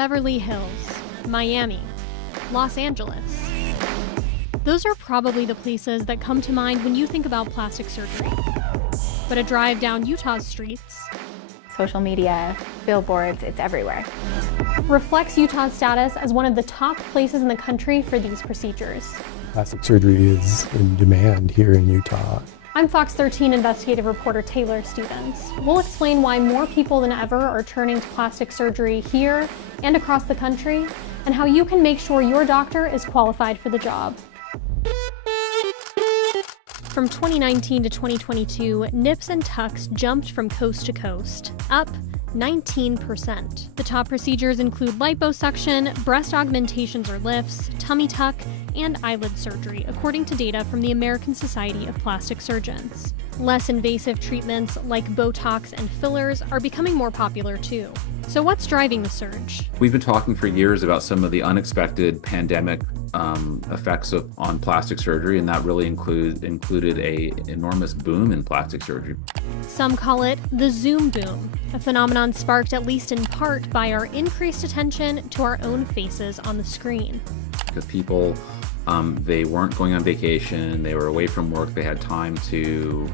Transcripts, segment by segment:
Beverly Hills, Miami, Los Angeles. Those are probably the places that come to mind when you think about plastic surgery. But a drive down Utah's streets, social media, billboards, it's everywhere, reflects Utah's status as one of the top places in the country for these procedures. Plastic surgery is in demand here in Utah. I'm Fox 13 investigative reporter Taylor Stevens. We'll explain why more people than ever are turning to plastic surgery here and across the country, and how you can make sure your doctor is qualified for the job. From 2019 to 2022, nips and tucks jumped from coast to coast, up 19%. The top procedures include liposuction, breast augmentations or lifts, tummy tuck, and eyelid surgery, according to data from the American Society of Plastic Surgeons. Less invasive treatments like Botox and fillers are becoming more popular too. So what's driving the surge? We've been talking for years about some of the unexpected pandemic effects on plastic surgery, and that really included an enormous boom in plastic surgery. Some call it the Zoom boom, a phenomenon sparked at least in part by our increased attention to our own faces on the screen. Because people, they weren't going on vacation, they were away from work, they had time to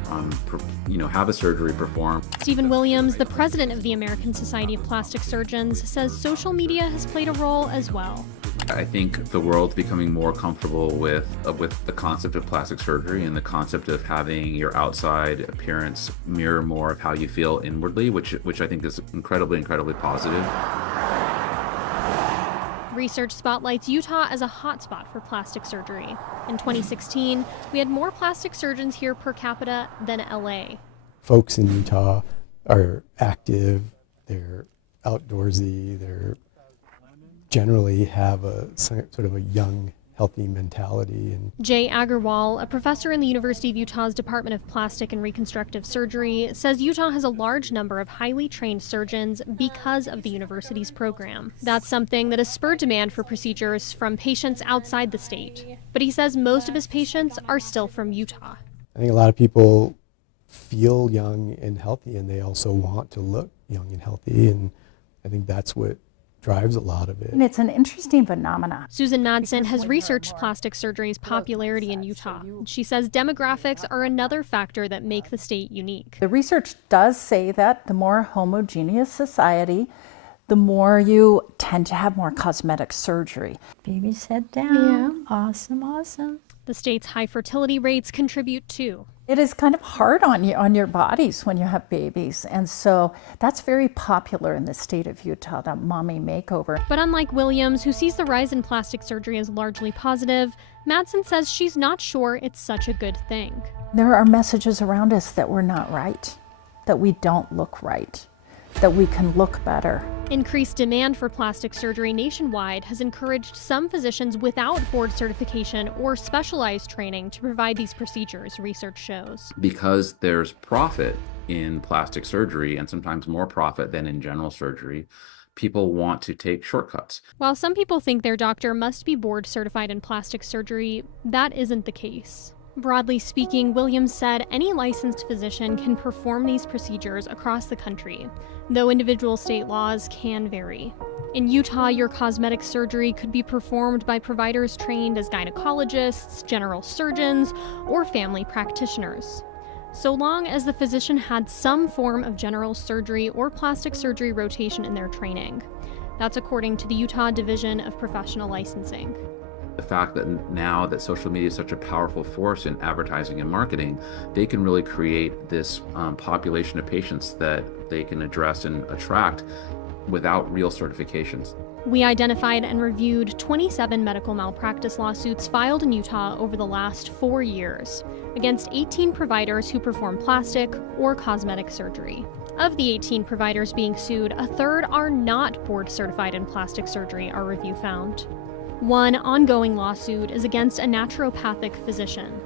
have a surgery performed. Stephen Williams, the president of the American Society of Plastic Surgeons, says social media has played a role as well. I think the world's becoming more comfortable with the concept of plastic surgery and the concept of having your outside appearance mirror more of how you feel inwardly, which I think is incredibly positive. Research spotlights Utah as a hotspot for plastic surgery. In 2016, we had more plastic surgeons here per capita than LA. Folks in Utah are active, they're outdoorsy, they're generally have a sort of a young, healthy mentality. And Jay Agarwal, a professor in the University of Utah's Department of Plastic and Reconstructive Surgery, says Utah has a large number of highly trained surgeons because of the university's program. That's something that has spurred demand for procedures from patients outside the state. But he says most of his patients are still from Utah. I think a lot of people feel young and healthy, and they also want to look young and healthy, and I think that's what drives a lot of it. And it's an interesting phenomenon. Susan Madsen has researched plastic surgery's popularity in Utah. She says demographics are another factor that make the state unique. The research does say that the more homogeneous society, the more you tend to have more cosmetic surgery. Baby, sit down. Yeah. Awesome. The state's high fertility rates contribute too. It is kind of hard on your bodies when you have babies, and so that's very popular in the state of Utah, that mommy makeover. But unlike Williams, who sees the rise in plastic surgery as largely positive, Madsen says she's not sure it's such a good thing. There are messages around us that we're not right, that we don't look right, that we can look better. Increased demand for plastic surgery nationwide has encouraged some physicians without board certification or specialized training to provide these procedures, research shows. Because there's profit in plastic surgery, and sometimes more profit than in general surgery, people want to take shortcuts. While some people think their doctor must be board certified in plastic surgery, that isn't the case. Broadly speaking, Williams said any licensed physician can perform these procedures across the country, though individual state laws can vary. In Utah, your cosmetic surgery could be performed by providers trained as gynecologists, general surgeons, or family practitioners, so long as the physician had some form of general surgery or plastic surgery rotation in their training. That's according to the Utah Division of Professional Licensing. The fact that now that social media is such a powerful force in advertising and marketing, they can really create this population of patients that they can address and attract without real certifications. We identified and reviewed 27 medical malpractice lawsuits filed in Utah over the last 4 years against 18 providers who perform plastic or cosmetic surgery. Of the 18 providers being sued, a third are not board certified in plastic surgery, our review found. One ongoing lawsuit is against a naturopathic physician.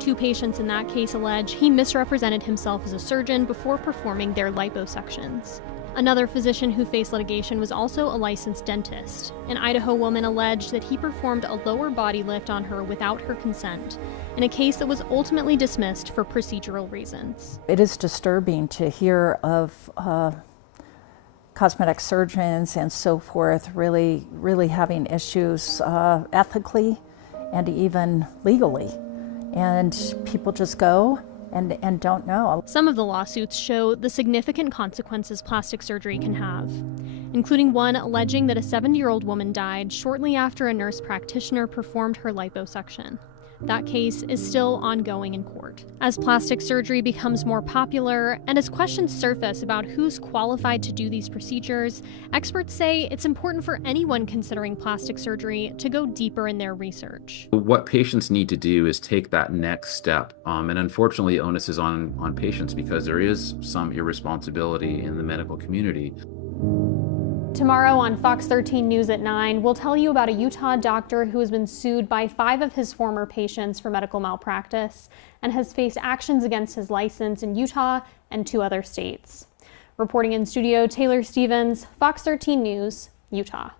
2 patients in that case allege he misrepresented himself as a surgeon before performing their liposuctions. Another physician who faced litigation was also a licensed dentist. An Idaho woman alleged that he performed a lower body lift on her without her consent, in a case that was ultimately dismissed for procedural reasons. It is disturbing to hear of cosmetic surgeons and so forth really having issues ethically and even legally. And people just go and don't know. Some of the lawsuits show the significant consequences plastic surgery can have, including one alleging that a 70-year-old woman died shortly after a nurse practitioner performed her liposuction. That case is still ongoing in court. As plastic surgery becomes more popular and as questions surface about who's qualified to do these procedures, experts say it's important for anyone considering plastic surgery to go deeper in their research. What patients need to do is take that next step. And unfortunately, onus is on patients because there is some irresponsibility in the medical community. Tomorrow on Fox 13 News at 9, we'll tell you about a Utah doctor who has been sued by 5 of his former patients for medical malpractice and has faced actions against his license in Utah and 2 other states. Reporting in studio, Taylor Stevens, Fox 13 News, Utah.